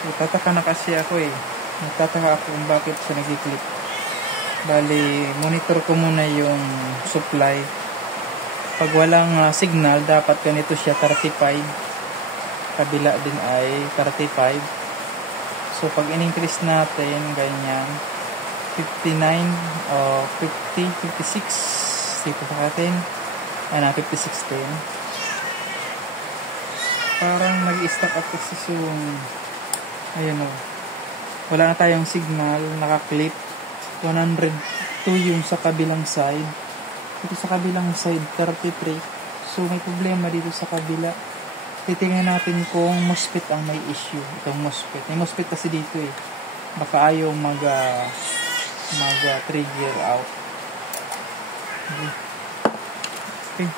Tataka na kasi ako eh. Nagtataka ako kung bakit siya nag-clip. Bali, monitor ko muna yung supply. Pag walang signal, dapat ganito siya 35. Kabila din ay 35. So, pag in-increase natin, ganyan, 59 o 50, 56. Dito sa atin. Ayan na, 56 din. Parang nag-stack up kasi yung ayun o. Wala na tayong signal, naka-clip. 102 yung sa kabilang side. Ito sa kabilang side, 33. So, may problema dito sa kabila. Titingnan natin kung MOSFET ang may issue. Itong MOSFET. May MOSFET kasi dito eh. Baka ayaw mag-trigger out. Okay.